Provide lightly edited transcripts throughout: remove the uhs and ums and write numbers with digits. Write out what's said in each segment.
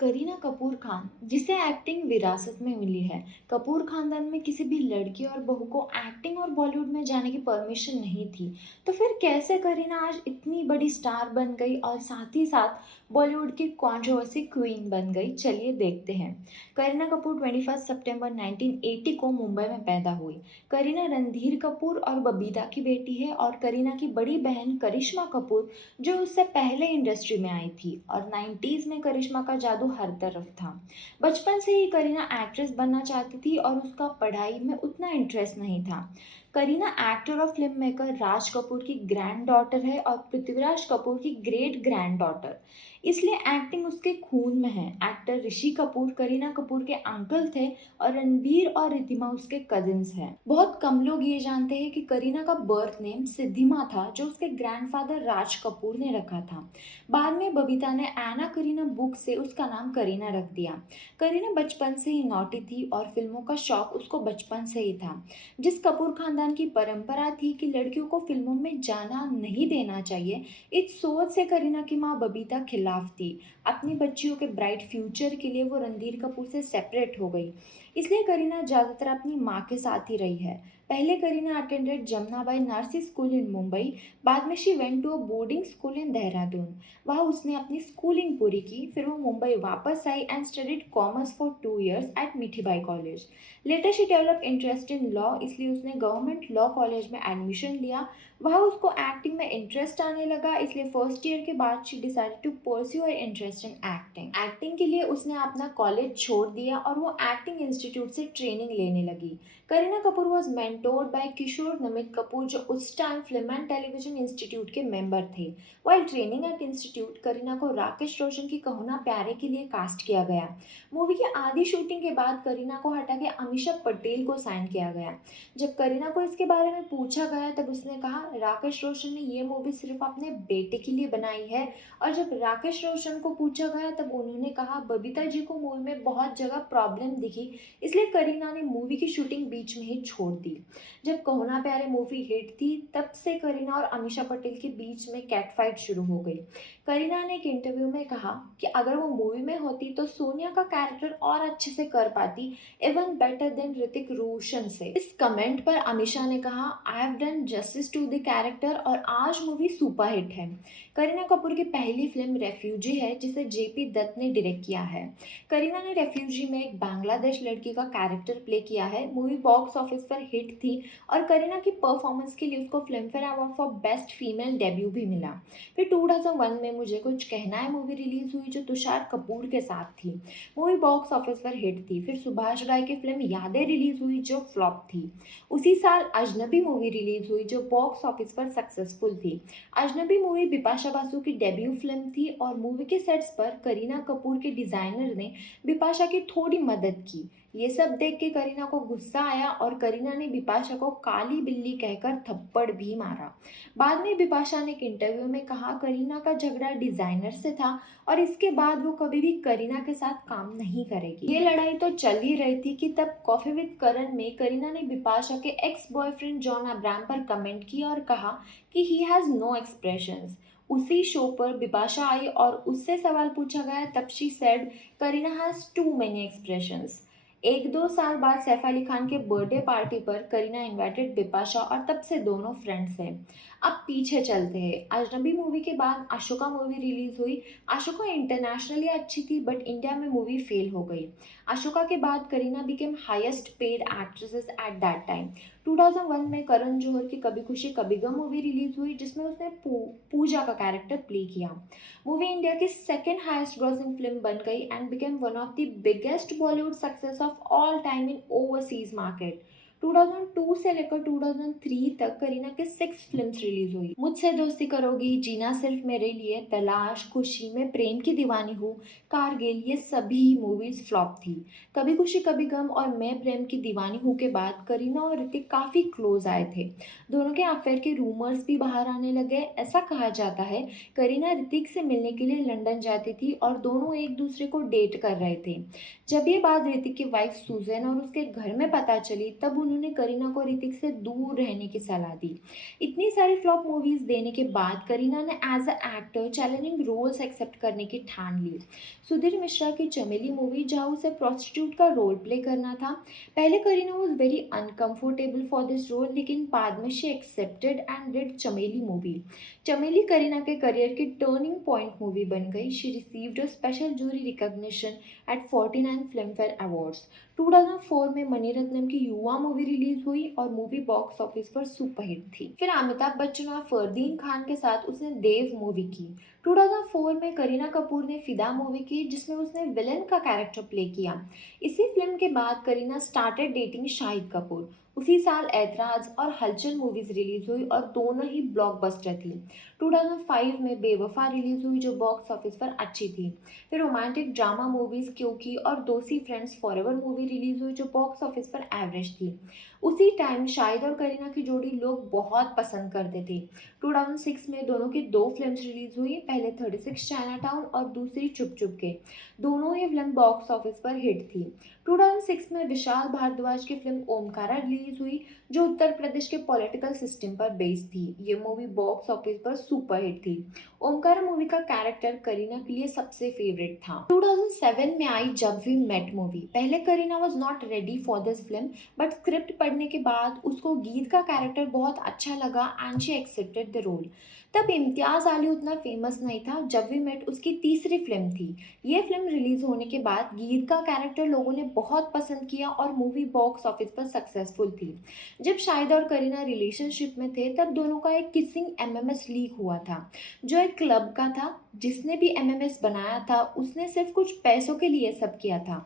करीना कपूर खान जिसे एक्टिंग विरासत में मिली है। कपूर खानदान में किसी भी लड़की और बहू को एक्टिंग और बॉलीवुड में जाने की परमिशन नहीं थी। तो फिर कैसे करीना आज इतनी बड़ी स्टार बन गई और साथ ही साथ बॉलीवुड की कंट्रोवर्सी क्वीन बन गई, चलिए देखते हैं। करीना कपूर 21 सितंबर 1980 को मुंबई में पैदा हुई। करीना रणधीर कपूर और बबीता की बेटी है और करीना की बड़ी बहन करिश्मा कपूर जो उससे पहले इंडस्ट्री में आई थी। और 90s में करिश्मा का जादू हर तरफ था। बचपन से ही करीना एक्ट्रेस बनना चाहती थी और उसका पढ़ाई में उतना इंटरेस्ट नहीं था। करीना एक्टर और फिल्म मेकर राज कपूर की ग्रैंड डॉटर है और पृथ्वीराज कपूर की ग्रेट ग्रैंड डॉटर, इसलिए एक्टिंग उसके खून में है। एक्टर ऋषि कपूर करीना कपूर के अंकल थे और रणबीर और रिद्धिमा उसके कजिन्स हैं। बहुत कम लोग ये जानते हैं कि करीना का बर्थ नेम सिद्धिमा था, जो उसके ग्रैंडफादर राज कपूर ने रखा था। बाद में बबीता ने एना करीना बुक से उसका नाम करीना रख दिया। करीना बचपन से ही नॉटी थी और फिल्मों का शौक उसको बचपन से ही था। जिस कपूर खानदान की परंपरा थी कि लड़कियों को फिल्मों में जाना नहीं देना चाहिए, इस सोच से करीना की मां बबीता खिलाफ थी। अपनी बच्चियों के ब्राइट फ्यूचर के लिए वो रणधीर कपूर से सेपरेट हो गई, इसलिए करीना ज़्यादातर अपनी माँ के साथ ही रही है। पहले Kareena attended Jamnabai nursing school in Mumbai, बाद में she went to a boarding school in Dehradun. वहाँ उसने अपनी स्कूलिंग पूरी की, फिर वो मुंबई वापस आई and studied commerce for 2 years at Mithibai college. Later she develop interest in law, इसलिए उसने गवर्नमेंट लॉ कॉलेज में एडमिशन लिया। वहाँ उसको एक्टिंग में इंटरेस्ट आने लगा, इसलिए फर्स्ट ईयर के बाद she decided to pursue her interest in acting. Acting के लिए उसने अपना कॉलेज छोड़ दिया और वो एक्टिंग इंस्टीट्यूट से ट्रेनिंग लेने लगी। Kareena Kapoor was mentored by Kishore Namit Kapoor, जो उस time film and television institute के मेंबर थे। While training at institute, Kareena को राकेश रोशन की कहो ना प्यारे के लिए कास्ट किया गया। मूवी की आधी शूटिंग के बाद करीना को हटा के अमीषा पटेल को साइन किया गया। जब करीना को इसके बारे में पूछा गया तब उसने कहा, राकेश रोशन ने ये मूवी सिर्फ अपने बेटे के लिए बनाई है। और जब राकेश रोशन को पूछा गया तब उन्होंने कहा, बबीता जी को मूवी में बहुत जगह प्रॉब्लम दिखी, इसलिए करीना ने मूवी की शूटिंग बीच में ही छोड़ दी। जब कहो ना प्यारे मूवी हिट थी तब से करीना और अमीषा पटेल के बीच में कैट फाइट शुरू हो गई। करीना ने एक इंटरव्यू में कहा कि अगर वो मूवी में होती तो सोनिया का कैरेक्टर और अच्छे से कर पाती, even better than Hrithik Roshan से। इस कमेंट पर अमीषा ने कहा, I have done justice to the character और आज मूवी सुपरहिट है। करीना कपूर की पहली फिल्म रेफ्यूजी है जिसे जेपी दत्त ने डायरेक्ट किया है। करीना ने रेफ्यूजी में एक बांग्लादेश लड़की का कैरेक्टर प्ले किया है। मूवी बॉक्स ऑफिस पर हिट थी और करीना की परफॉर्मेंस के लिए उसको film fair award for best female debut भी मिला। फिर 2001 में मुझे कुछ कहना है मूवी रिलीज हुई, जो तुषार कपूर के साथ थी। मूवी बॉक्स ऑफिस पर हिट थी। फिर सुभाष घाई की फिल्म यादें रिलीज हुई, जो फ्लॉप थी। उसी साल अजनबी मूवी रिलीज हुई, जो बॉक्स ऑफिस पर सक्सेसफुल थी। अजनबी मूवी बिपाशा बासु की डेब्यू फिल्म थी और मूवी के सेट्स पर करीना कपूर के डिजाइनर ने बिपाशा की थोड़ी मदद की। ये सब देख के करीना को गुस्सा आया और करीना ने बिपाशा को काली बिल्ली कहकर थप्पड़ भी मारा। बाद में बिपाशा ने एक इंटरव्यू में कहा, करीना का झगड़ा डिजाइनर से था और इसके बाद वो कभी भी करीना के साथ काम नहीं करेगी। ये लड़ाई तो चल ही रही थी कि तब कॉफी विद करण में करीना ने बिपाशा के एक्स बॉयफ्रेंड जॉन अब्राहम पर कमेंट किया और कहा कि ही हैज़ नो एक्सप्रेशंस। उसी शो पर बिपाशा आई और उससे सवाल पूछा गया, तब she said, Kareena has too many expressions. 1-2 साल बाद सैफ अली खान के बर्थडे पार्टी पर करीना इनवाइटेड बिपाशा और तब से दोनों फ्रेंड्स हैं। अब पीछे चलते हैं। अजनबी मूवी के बाद अशोका मूवी रिलीज हुई। अशोका इंटरनेशनली अच्छी थी बट इंडिया में मूवी फेल हो गई। अशोका के बाद Kareena became highest paid actresses at that time. 2001 में करण जौहर की कभी खुशी कभी गम मूवी रिलीज हुई, जिसमें उसने पूजा का कैरेक्टर प्ले किया। मूवी इंडिया की सेकेंड हाईएस्ट ग्रॉसिंग फिल्म बन गई and became one of the biggest Bollywood success of all time in overseas market. 2002 से लेकर 2003 तक करीना के 6 फिल्म्स रिलीज हुई। मुझसे दोस्ती करोगी, जीना सिर्फ मेरे लिए, तलाश, खुशी, मैं प्रेम की दीवानी हूँ, कारगिल, ये सभी मूवीज फ्लॉप थी। कभी खुशी कभी गम और मैं प्रेम की दीवानी हूँ के बाद करीना और ऋतिक काफ़ी क्लोज आए थे। दोनों के अफेयर के रूमर्स भी बाहर आने लगे। ऐसा कहा जाता है करीना ऋतिक से मिलने के लिए लंदन जाती थी और दोनों एक दूसरे को डेट कर रहे थे। जब ये बात ऋतिक की वाइफ सुजैन और उसके घर में पता चली तब उन्होंने करीना को ऋतिक से दूर रहने की सलाह दी। इतनी सारी फ्लॉप मूवीज देने के बाद करीना ने as a actor challenging roles accept करने की ठान ली। सुधीर मिश्रा की चमेली मूवी जहाँ उसे प्रोस्टिट्यूट का रोल प्ले करना था, पहले Kareena was very uncomfortable for this role, लेकिन बाद में she accepted and did Chameli movie. Chameli Kareena के करियर की टर्निंग पॉइंट मूवी बन गई। She received a special jury recognition at 49 Filmfare awards. 2004 में मणिरत्नम की युवा मूवी रिलीज हुई और मूवी बॉक्स ऑफिस पर सुपरहिट थी। फिर अमिताभ बच्चन और फरदीन खान के साथ उसने देव मूवी की। 2004 में करीना कपूर ने फिदा मूवी की जिसमें उसने विलन का कैरेक्टर प्ले किया। इसी फिल्म के बाद करीना स्टार्टेड डेटिंग शाहिद कपूर। उसी साल ऐतराज और हलचल मूवीज रिलीज हुई और दोनों ही ब्लॉकबस्टर थी। 2005 में बेवफा रिलीज हुई जो बॉक्स ऑफिस पर अच्छी थी। फिर रोमांटिक ड्रामा मूवीज क्योंकि और दोस्ती फ्रेंड्स फॉरएवर मूवी रिलीज हुई जो बॉक्स ऑफिस पर एवरेज थी। उसी टाइम शाहिद और करीना की जोड़ी लोग बहुत पसंद करते थे। 2006 में दोनों की दो फिल्म्स रिलीज हुई, पहले 36 चाइना टाउन और दूसरी चुप चुप के। दोनों ही फिल्म बॉक्स ऑफिस पर हिट थी। 2006 में विशाल भारद्वाज की फिल्म ओमकारा रिलीज हुई जो उत्तर प्रदेश के पॉलिटिकल सिस्टम पर बेस्ड थी। ये मूवी बॉक्स ऑफिस पर सुपरहिट थी। ओमकारा मूवी का कैरेक्टर करीना के लिए सबसे फेवरेट था। 2007 में आई जब वी मेट मूवी। पहले Kareena was not ready for this film, but script पढ़ने के बाद उसको गीत का कैरेक्टर बहुत अच्छा लगा and she accepted the role. तब इम्तियाज अली उतना फेमस नहीं था। जब वी मेट उसकी तीसरी फिल्म थी। ये फिल्म रिलीज होने के बाद गीत का कैरेक्टर लोगों ने बहुत पसंद किया और मूवी बॉक्स ऑफिस पर सक्सेसफुल थी। जब शाहिद और करीना रिलेशनशिप में थे तब दोनों का एक किसिंग एमएमएस लीक हुआ था जो एक क्लब का था। जिसने भी एमएमएस बनाया था उसने सिर्फ कुछ पैसों के लिए सब किया था।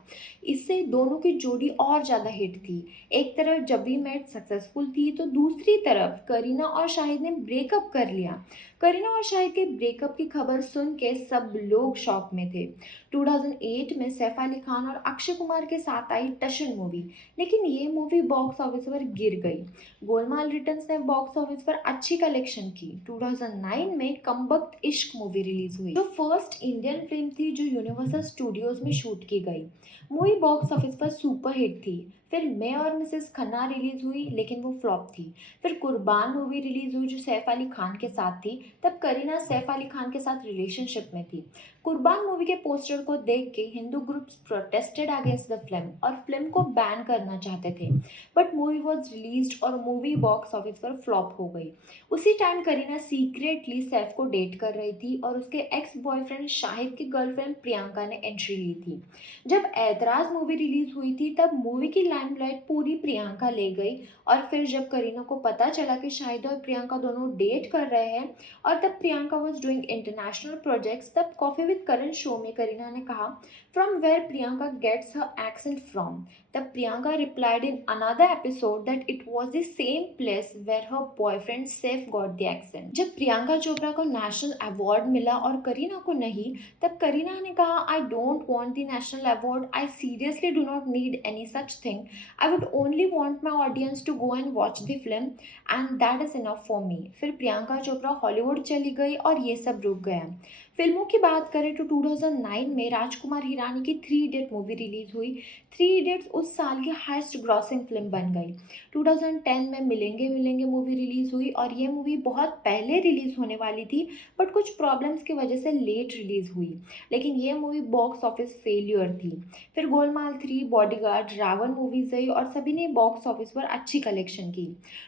इससे दोनों की जोड़ी और ज़्यादा हिट थी। एक तरफ जब वी मेट सक्सेसफुल थी तो दूसरी तरफ करीना और शाहिद ने ब्रेकअप कर लिया। करीना और शाहिद के ब्रेकअप की खबर सुन के सब लोग शॉक में थे। 2008 में सैफ अली खान और अक्षय कुमार के साथ आई टशन मूवी, लेकिन ये मूवी बॉक्स ऑफिस पर गिर गई। गोलमाल रिटर्न्स ने बॉक्स ऑफिस पर अच्छी कलेक्शन की। 2009 में कमबख्त इश्क मूवी रिलीज हुई जो फर्स्ट इंडियन फिल्म थी जो यूनिवर्सल स्टूडियोज में शूट की गई। मूवी बॉक्स ऑफिस पर सुपर हिट थी। फिर मैं और मिसेस खन्ना रिलीज हुई लेकिन वो फ्लॉप थी। फिर कुर्बान मूवी रिलीज हुई जो सैफ अली खान के साथ थी। तब करीना सैफ अली खान के साथ रिलेशनशिप में थी। कुर्बान मूवी के पोस्टर को देख के Hindu groups protested against the film और फिल्म को बैन करना चाहते थे, बट मूवी वॉज रिलीज्ड और मूवी बॉक्स ऑफिस पर फ्लॉप हो गई। उसी टाइम करीना सीक्रेटली सैफ को डेट कर रही थी और उसके एक्स बॉयफ्रेंड शाहिद की गर्लफ्रेंड प्रियंका ने एंट्री ली थी। जब ऐतराज मूवी रिलीज हुई थी तब मूवी की लाइमलाइट पूरी प्रियंका ले गई और फिर जब करीना को पता चला कि शाहिद और प्रियंका दोनों डेट कर रहे हैं और तब Priyanka was doing international projects, तब कॉफी विद करण शो में करीना ने कहा from where Priyanka gets her accent from. तब Priyanka replied in another episode that it was the same place where her boyfriend Saif got the accent. जब प्रियंका चोपड़ा को नेशनल अवार्ड मिला और करीना को नहीं, तब करीना ने कहा I don't want the national award, I seriously do not need any such thing, I would only want my audience to go and watch the film and that is enough for me. फिर Priyanka Chopra Hollywood चली गई और ये सब रुक गया। फिल्मों की बात करें तो 2009 में राजकुमार हिरानी की 3 इडियट मूवी रिलीज हुई। 3 इडियट्स उस साल की हाईएस्ट ग्रॉसिंग फिल्म बन गई। 2010 में मिलेंगे मिलेंगे मूवी रिलीज हुई और ये मूवी बहुत पहले रिलीज होने वाली थी, बट कुछ प्रॉब्लम्स की वजह से लेट रिलीज हुई, लेकिन ये मूवी बॉक्स ऑफिस फेलियर थी। फिर गोलमाल 3, बॉडीगार्ड, रावण मूवीज आई और सभी ने बॉक्स ऑफिस पर अच्छी कलेक्शन की।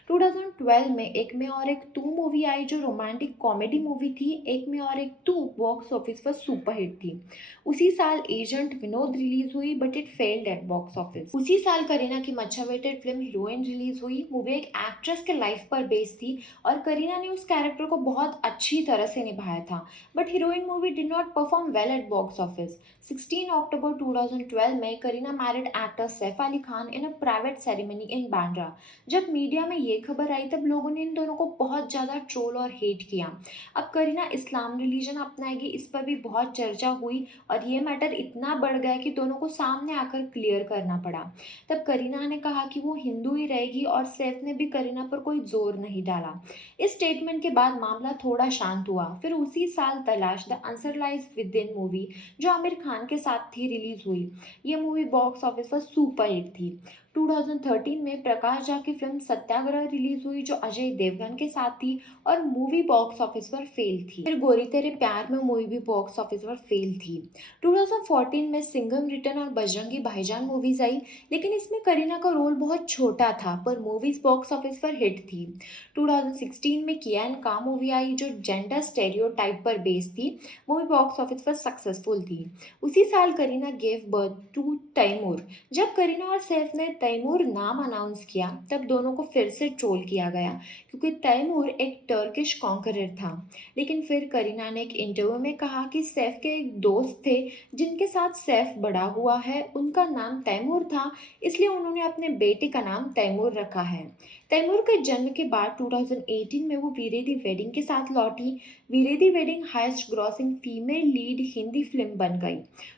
2012 में एक में और एक तू मूवी आई जो रोमांटिक कॉमेडी मूवी थी। एक में और एक तू बॉक्स ऑफिस पर सुपरहिट थी। उसी साल एजेंट विनोद रिलीज हुई but it failed at box office. उसी साल करीना की much awaited film heroine release हुई। मूवी एक एक्ट्रेस के लाइफ पर बेस्ड थी और करीना ने उस कैरेक्टर को बहुत अच्छी तरह से निभाया था, but heroine movie did not perform well at box office. 16 अक्टूबर 2012 में Kareena married actor Saif Ali Khan in a private ceremony इन बांद्रा। जब मीडिया में ये खबर आई तब लोगों ने इन दोनों को बहुत ज़्यादा ट्रोल और हेट किया। अब करीना इस्लाम रिलीजन अपनाएगी, इस पर भी बहुत चर्चा हुई और ये मैटर इतना बढ़ गया कि दोनों को सामने आकर क्लियर करना पड़ा। तब करीना ने कहा कि वो हिंदू ही रहेगी और सैफ ने भी करीना पर कोई जोर नहीं डाला। इस स्टेटमेंट के बाद मामला थोड़ा शांत हुआ। फिर उसी साल तलाश the answer lies with in movie जो आमिर खान के साथ थी रिलीज हुई। ये मूवी बॉक्स ऑफिस पर सुपर हिट थी। 2013 में प्रकाश झा की फिल्म सत्याग्रह रिलीज हुई जो अजय देवगन के साथ थी और मूवी बॉक्स ऑफिस पर फेल थी। फिर गोरी तेरे प्यार में मूवी भी बॉक्स ऑफिस पर फेल थी। 2014 में सिंघम रिटर्न और बजरंगी भाईजान मूवीज आई, लेकिन इसमें करीना का रोल बहुत छोटा था पर मूवीज बॉक्स ऑफिस पर हिट थी। 2016 में किया एंड का मूवी आई जो जेंडर स्टेरियोटाइप पर बेस्ड थी। मूवी बॉक्स ऑफिस पर सक्सेसफुल थी। उसी साल Kareena gave birth to Taimur. जब करीना और सैफ ने तैमूर नाम अनाउंस किया तब दोनों को फिर से ट्रोल किया गया क्योंकि तैमूर एक टर्किश कॉन्करर था। लेकिन फिर करीना ने एक इंटरव्यू में कहा कि सैफ के एक दोस्त थे जिनके साथ सैफ बड़ा हुआ है, उनका नाम तैमूर था, इसलिए उन्होंने अपने बेटे का नाम तैमूर रखा है। तैमूर के जन्म के बाद 2018 में वो वीरेदी वेडिंग के साथ लौटी। Veere wedding highest grossing female lead Hindi film बन गई।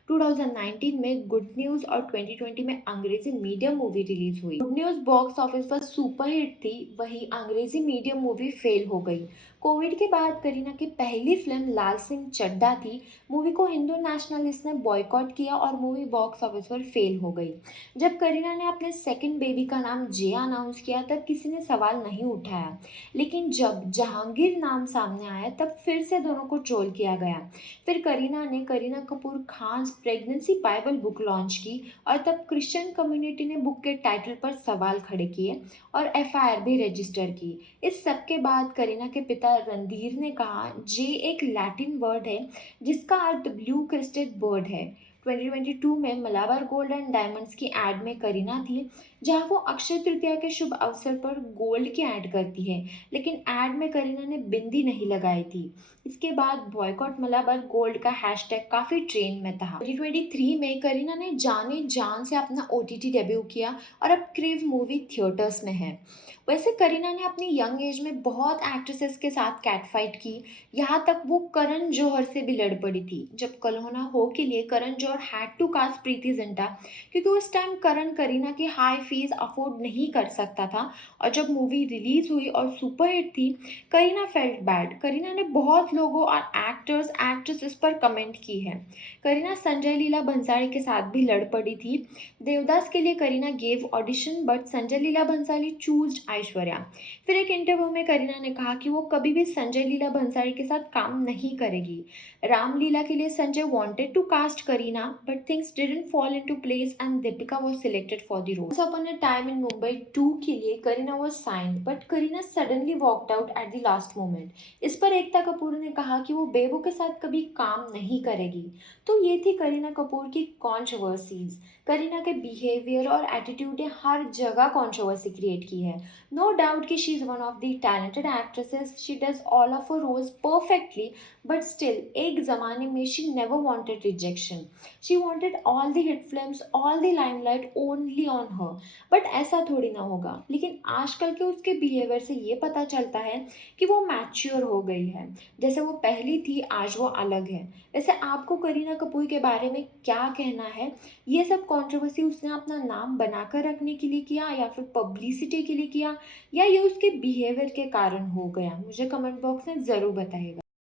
2019 में गुड न्यूज़ और 2020 में अंग्रेजी मीडियम मूवी रिलीज हुई। गुड न्यूज़ बॉक्स ऑफिस पर सुपरहिट थी, वहीं अंग्रेजी मीडियम मूवी फेल हो गई। कोविड के बाद करीना की पहली फिल्म लाल सिंह चड्ढा थी। मूवी को हिंदू नेशनलिस्ट ने बॉयकॉट किया और मूवी बॉक्स ऑफिस पर फेल हो गई। जब करीना ने अपने सेकंड बेबी का नाम जिया अनाउंस किया तब किसी ने सवाल नहीं उठाया, लेकिन जब जहांगीर नाम सामने आया तब फिर से दोनों को ट्रोल किया गया। फिर करीना ने Kareena Kapoor Khan pregnancy Bible book launch की और तब क्रिश्चियन कम्युनिटी ने बुक के टाइटल पर सवाल खड़े किए और एफआईआर भी रजिस्टर की। इस सब के बाद करीना के पिता रणधीर ने कहा, जे एक लैटिन वर्ड है जिसका अर्थ ब्लू क्रेस्टेड बर्ड है। 2022 में मलाबार गोल्ड एंड डायमंड्स की एड में करीना थी, जहां वो अक्षय तृतीया के शुभ अवसर पर गोल्ड की ऐड करती है, लेकिन ऐड में करीना ने बिंदी नहीं लगाई थी। इसके बाद बॉयकॉट मलाबार गोल्ड का हैशटैग काफी ट्रेंड में था। 2023 में करीना ने जाने जान से अपना ओटीटी डेब्यू किया और अब क्रेव मूवी थिएटर्स में है। वैसे करीना ने अपनी यंग एज में बहुत एक्ट्रेसेस के साथ कैट फाइट की, यहाँ तक वो करण जौहर से भी लड़ पड़ी थी। जब कल हो ना हो के लिए Karan Johar had to cast Preity Zinta, क्योंकि उस टाइम करण करीना की हाई फीस अफोर्ड नहीं कर सकता था। और जब मूवी रिलीज हुई और सुपरहिट थी, करीना फेल्ट बैड। करीना ने बहुत लोगों और एक्टर्स एक्ट्रेसेस पर कमेंट की है। करीना संजय लीला भंसाली के साथ भी लड़ पड़ी थी। देवदास के लिए Kareena gave audition but Sanjay Leela Bhansali choosed Aishwarya. फिर एक इंटरव्यू में करीना ने कहा कि वो कभी भी संजय लीला भंसाली के साथ काम नहीं करेगी। रामलीला के लिए Sanjay wanted to cast Kareena but things didn't fall into place and Deepika was selected for the role. Once upon a time in Mumbai 2 के लिए Kareena was signed but Kareena suddenly walked out at the last moment. इस पर एकता कपूर ने कहा कि वो बेबो के साथ कभी काम नहीं करेगी। तो ये थी करीना कपूर की कॉन्ट्रोवर्सीज। करीना के बिहेवियर और एटीट्यूड ने हर जगह कॉन्ट्रोवर्सी क्रिएट की है। नो डाउट कि she is one of the talented actresses, she does all of her roles perfectly, but still एक ज़माने में she never wanted rejection. She wanted all the hit films, all the limelight only on her. But ऐसा थोड़ी ना होगा। लेकिन आजकल के उसके बिहेवियर से ये पता चलता है कि वो मैच्योर हो गई है। जैसे वो पहली थी आज वो अलग है। वैसे आपको करीना कपूर के बारे में क्या कहना है? ये सब कंट्रोवर्सी उसने अपना नाम बनाकर रखने के लिए किया या फिर पब्लिसिटी के लिए किया, या ये उसके बिहेवियर के कारण हो गया? मुझे कमेंट बॉक्स में ज़रूर बताइएगा।